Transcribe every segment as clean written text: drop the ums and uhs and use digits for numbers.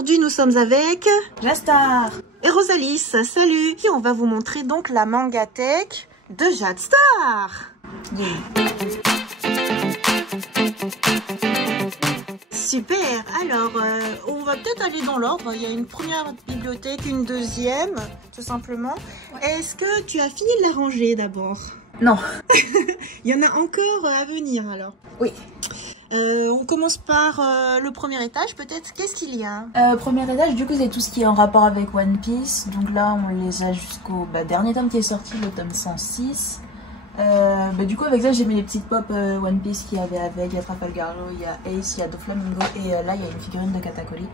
aujourd'hui nous sommes avec Jastar et Rosalis. Salut. Et on va vous montrer donc la Mangatech de Jastar. Super. Alors, on va peut-être aller dans l'ordre. Il y a une première bibliothèque, une deuxième, tout simplement. Ouais. Est-ce que tu as fini de la ranger d'abord? Non. Il y en a encore à venir alors. Oui. On commence par le premier étage peut-être. Qu'est-ce qu'il y a? Premier étage, du coup, c'est tout ce qui est en rapport avec One Piece. Donc là, on les a jusqu'au dernier tome qui est sorti, le tome 106. Du coup, avec ça, j'ai mis les petites pop One Piece qu'il y avait avec. Il y a Trafalgar Law, il y a Ace, il y a Doflamingo et là, il y a une figurine de Katakuri.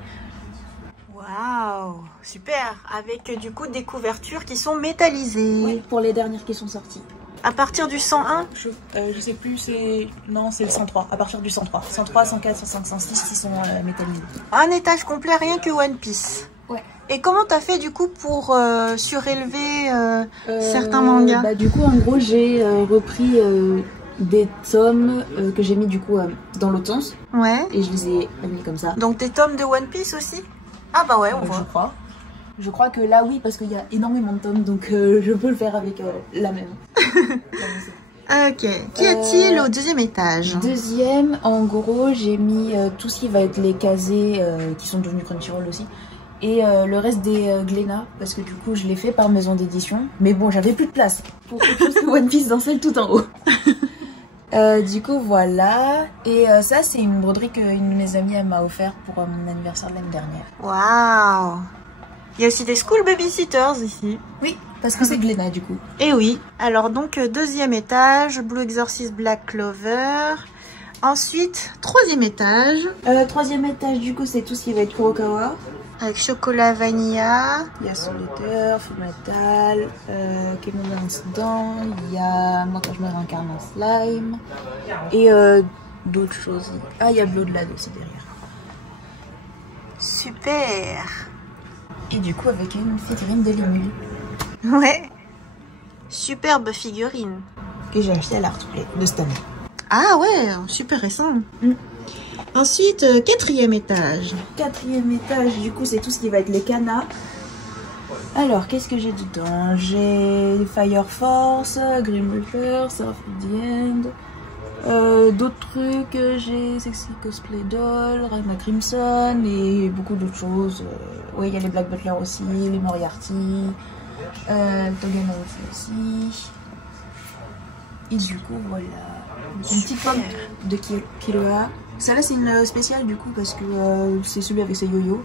Waouh, super. Avec du coup des couvertures qui sont métallisées. Oui, pour les dernières qui sont sorties. À partir du 101? Je sais plus, c'est... Non, c'est le 103, à partir du 103. 103, 104, 105, 106, ils sont métallisés. Un étage complet, rien que One Piece. Ouais. Et comment t'as fait du coup pour surélever certains mangas? Du coup, en gros, j'ai repris des tomes que j'ai mis du coup dans l'autre sens. Ouais. Et je les ai mis comme ça. Donc des tomes de One Piece aussi? Ah bah ouais, on voit. Je crois que là, oui, parce qu'il y a énormément de tomes, donc je peux le faire avec la même. Ok. Qu'y a-t-il au deuxième étage? Deuxième, en gros, j'ai mis tout ce qui va être les casés qui sont devenus Crunchyroll aussi. Et le reste des Glénat, parce que du coup, je l'ai fait par maison d'édition. Mais bon, j'avais plus de place pour autre chose que One Piece dans celle tout en haut. Du coup, voilà. Et ça, c'est une broderie qu'une de mes amies m'a offert pour mon anniversaire de l'année dernière. Waouh! Il y a aussi des school babysitters ici. Oui, parce que c'est Glénat du coup. Et oui. Alors donc deuxième étage, Blue Exorcist Black Clover. Ensuite, troisième étage. Troisième étage du coup c'est tout ce qui va être Kurokawa. Avec chocolat vanilla. Il y a Solitaire, Fullmetal, Kemono Incident, il y a Moi quand je me réincarne en slime. Et d'autres choses. Ah, il y a Bloodlad aussi derrière. Super. Et du coup avec une figurine de Limul. Ouais. Superbe figurine. Que j'ai acheté à l'Artplay de cette année. Ah ouais, super récent. Ensuite, quatrième étage. Quatrième étage, du coup c'est tout ce qui va être les canas. Alors qu'est-ce que j'ai dedans? J'ai Fire Force, Grim Reaper, Seraph of the End. D'autres trucs, j'ai Sexy Cosplay Doll, Raina Crimson et beaucoup d'autres choses. Oui, il y a les Black Butler aussi, les Moriarty, Togen aussi. Et du coup, voilà. Une petite pomme de Killua. Celle-là, c'est une spéciale du coup parce que c'est celui avec ses yo-yo.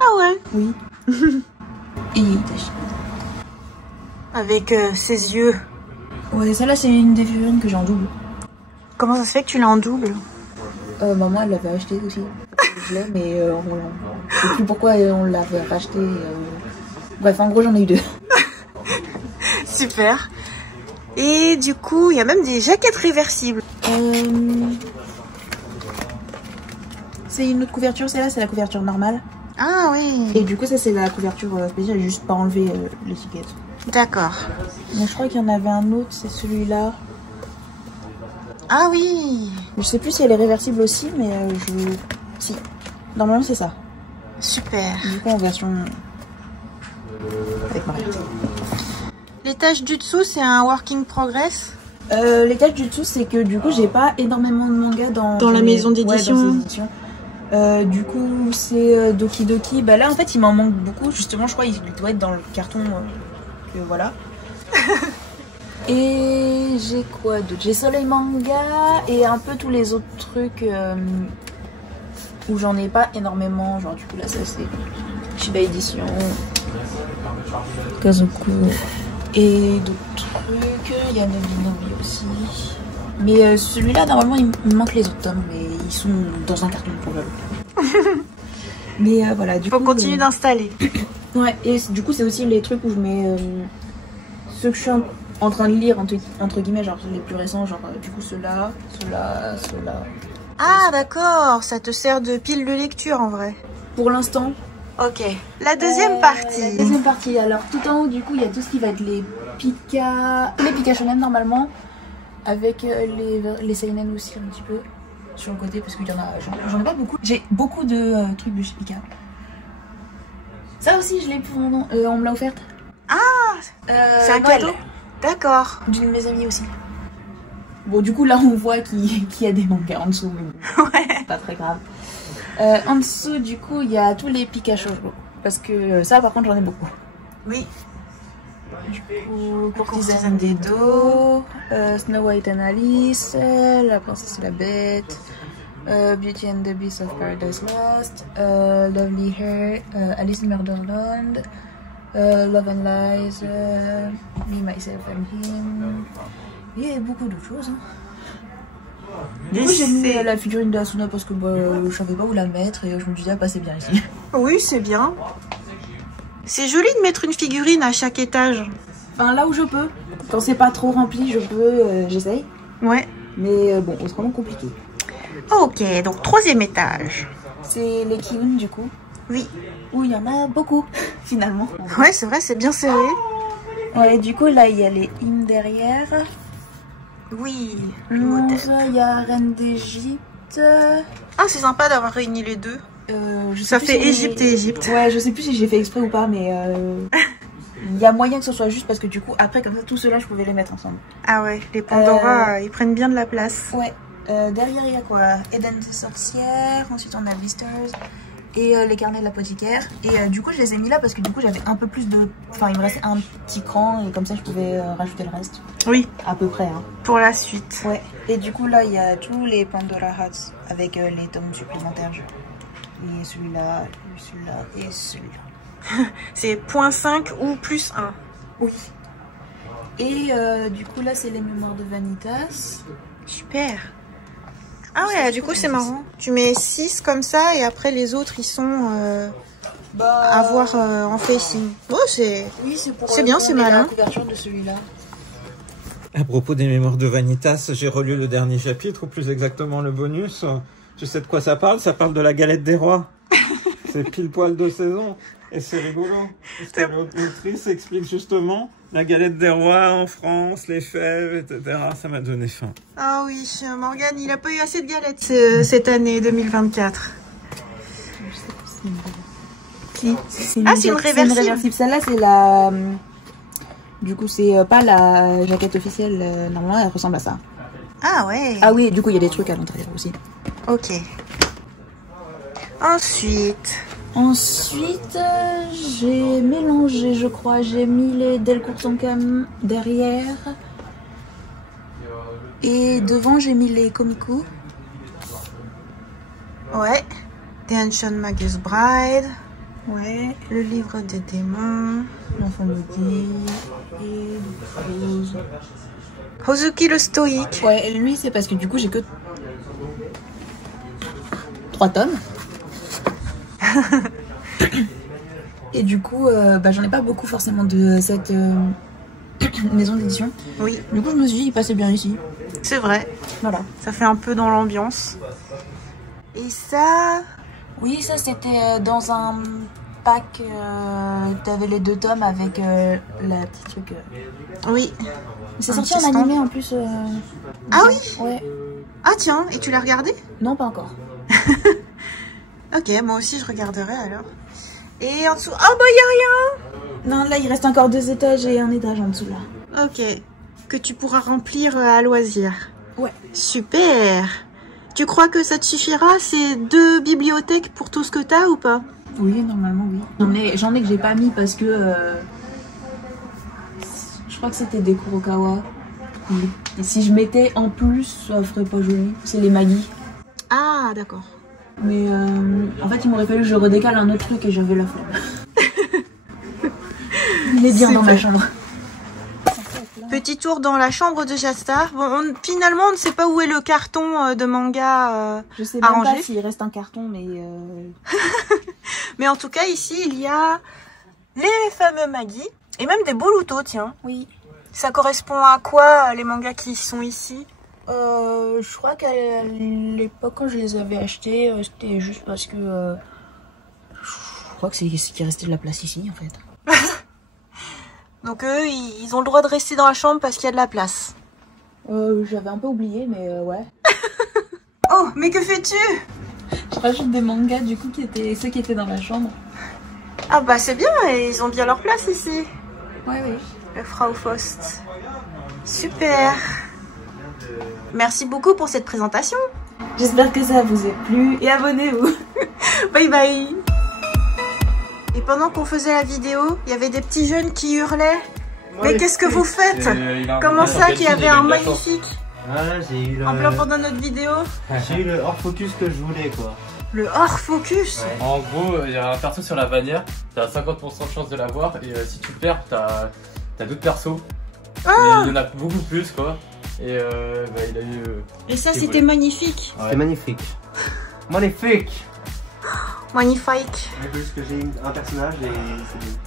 Ah ouais? Oui. Et Itachi. Avec ses yeux. Ouais, celle-là, c'est une des figurines que j'ai en double. Comment ça se fait que tu l'as en double? Maman, elle l'avait acheté aussi. Je l'ai, mais je sais plus pourquoi on l'avait racheté. Bref, en gros, j'en ai eu deux. Super. Et du coup, il y a même des jaquettes réversibles. C'est une autre couverture, celle-là, c'est la couverture normale. Ah oui. Et du coup, ça, c'est la couverture spéciale, j'ai juste pas enlevé l'étiquette. D'accord. Mais je crois qu'il y en avait un autre, c'est celui-là. Ah oui. Je sais plus si elle est réversible aussi, mais si. Normalement, c'est ça. Super. Du coup, en version avec Marie. L'étage du dessous, c'est un work in progress. L'étage du dessous, c'est que du coup, j'ai pas énormément de mangas dans la maison d'édition. Ouais, dans ces éditions. Du coup, c'est Doki Doki. Bah là, en fait, il m'en manque beaucoup. Justement, je crois qu'il doit être dans le carton. Que voilà. Et j'ai quoi d'autre? J'ai Soleil Manga et un peu tous les autres trucs où j'en ai pas énormément. Genre, du coup, là, ça c'est Shiba Edition, Kazoku et d'autres trucs. Il y a Nobinobi aussi. Mais celui-là, normalement, il me manque les autres tomes, mais ils sont dans un carton probablement. Mais voilà, du coup. Faut continuer d'installer. Ouais, et du coup, c'est aussi les trucs où je mets ceux que je suis en train de lire, entre guillemets, genre les plus récents, genre du coup ceux-là. Ah d'accord, ça te sert de pile de lecture en vrai. Pour l'instant. Ok. La deuxième partie. La deuxième partie, alors tout en haut du coup il y a tout ce qui va être les Pika Shonen normalement. Avec les Seinen aussi un petit peu sur le côté parce qu'il y en a, j'en ai pas beaucoup. J'ai beaucoup de trucs de chez Pika. Ça aussi, je l'ai pour on me l'a offerte. Ah, c'est un cadeau. D'accord. D'une de mes amies aussi. Bon, du coup, là, on voit qu'il y a des mangas en dessous. Mais Ouais. pas très grave. En dessous, du coup, il y a tous les Pikachu. Parce que ça, par contre, j'en ai beaucoup. Oui. Courtisane des dos, Snow White and Alice, La princesse et la bête, Beauty and the Beast of Paradise Lost, Lovely Hair, Alice in Murderland, Love and Lies, Me, Myself and Him. Il y a beaucoup d'autres choses. Hein. Du coup, j'ai mis la figurine de Asuna parce que je savais pas où la mettre et je me disais, ah, bah, c'est bien ici. Oui, c'est bien. C'est joli de mettre une figurine à chaque étage. Enfin, là où je peux. Quand c'est pas trop rempli, je peux, j'essaye. Ouais. Mais bon, c'est vraiment compliqué. Ok, donc 3e étage. C'est les Kiun du coup. Oui. Où il y en a beaucoup, finalement. Ouais, c'est vrai, c'est bien serré. Ouais, du coup, là, il y a les hymnes derrière. Oui. Il y a Reine d'Égypte. Ah, c'est sympa d'avoir réuni les deux. Ça fait Égypte et Égypte. Ouais, je sais plus si j'ai fait exprès ou pas, mais il y a moyen que ce soit juste parce que du coup, après, comme ça, tout cela, je pouvais les mettre ensemble. Ah ouais, les Pandora, ils prennent bien de la place. Ouais. Derrière, il y a quoi? Eden de sorcière. Ensuite, on a Blisters. Et les carnets de l'apothicaire. Et du coup, je les ai mis là parce que du coup, j'avais un peu plus de... Enfin, il me restait un petit cran et comme ça, je pouvais rajouter le reste. Oui. À peu près, hein. Pour la suite. Ouais. Et du coup, là, il y a tous les Pandora Hats avec les tomes supplémentaires. Et celui-là, celui-là et celui-là. C'est 0.5 ou +1. Oui. Et du coup, là, c'est les mémoires de Vanitas. Super. Ah ouais, du coup, c'est marrant. Tu mets 6 comme ça et après, les autres, ils sont à voir en facing. Oh, c'est bien, c'est malin. La couverture de celui-là. À propos des mémoires de Vanitas, j'ai relu le dernier chapitre, ou plus exactement le bonus. Tu sais de quoi ça parle? Ça parle de la galette des rois. C'est pile poil de saison. Et c'est rigolo. Parce que l'autrice explique justement la galette des rois en France, les fèves, etc. Ça m'a donné faim. Ah oui, Morgane, il a pas eu assez de galettes cette année 2024. Qui? Ah, c'est une réversible. Celle-là, c'est la... Du coup, c'est pas la jaquette officielle. Normalement, elle ressemble à ça. Ah ouais. Ah oui, du coup, il y a des trucs à l'intérieur aussi. Ok. Ensuite, j'ai mélangé, je crois. J'ai mis les Delcourt Sankam derrière. Et devant, j'ai mis les Komiku. Ouais. The Ancient Magus Bride. Ouais. Le livre des démons. L'enfant maudit. Et Rose. Hozuki le stoïque. Ouais, et lui, c'est parce que du coup, j'ai que 3 tomes. Et du coup, j'en ai pas beaucoup forcément de cette maison d'édition. Oui. Du coup, je me suis dit, il passait bien ici. C'est vrai. Voilà. Ça fait un peu dans l'ambiance. Et ça... Oui, ça c'était dans un pack. T'avais les 2 tomes avec la petite truc. Oui. C'est sorti en animé en plus. Ah oui? Ouais. Ah tiens, et tu l'as regardé? Non, pas encore. Ok, moi aussi je regarderai alors. Et en dessous... Oh bah y a rien! Non, là il reste encore 2 étages et un étage en dessous là. Ok. Que tu pourras remplir à loisir. Ouais. Super! Tu crois que ça te suffira, ces 2 bibliothèques pour tout ce que t'as ou pas? Oui, normalement oui. J'en ai que j'ai pas mis parce que... je crois que c'était des Kurokawa. Oui. Et si je mettais en plus, ça ferait pas joli. C'est les Maggie. Ah, d'accord. Mais en fait, il m'aurait fallu que je redécale un autre truc et j'avais la flemme. Il est bien dans ma chambre. Petit tour dans la chambre de Jastar. Bon, finalement, on ne sait pas où est le carton de manga je sais même arrangé. Pas s'il reste un carton, mais... Mais en tout cas, ici, il y a les fameux Maggie. Et même des Boruto, tiens. Oui. Ça correspond à quoi, les mangas qui sont ici? Je crois qu'à l'époque, quand je les avais achetés, c'était juste parce que... je crois que c'est ce qui restait de la place ici, en fait. Donc eux, ils ont le droit de rester dans la chambre parce qu'il y a de la place. J'avais un peu oublié, mais ouais. Oh, mais que fais-tu? Je rajoute des mangas, du coup, qui étaient ceux qui étaient dans la chambre. Ah bah c'est bien, ils ont bien leur place ici. Oui, oui. Le Frau Faust. Super. Merci beaucoup pour cette présentation. J'espère que ça vous a plu et abonnez-vous. Bye bye. Et pendant qu'on faisait la vidéo, il y avait des petits jeunes qui hurlaient. Mais qu'est-ce que vous faites? Comment ça qu'il y avait un magnifique j'ai eu le... en plein pendant notre vidéo? J'ai eu le hors focus que je voulais quoi. Le hors focus? Ouais. En gros, il y a un perso sur la bannière, t'as 50% de chance de l'avoir et si tu le perds, t'as d'autres persos. Il y en a beaucoup plus quoi. Et il a eu... Et ça c'était magnifique. Ouais. C'est magnifique. Magnifique. Magnifique. Juste que j'ai un personnage et c'est bon.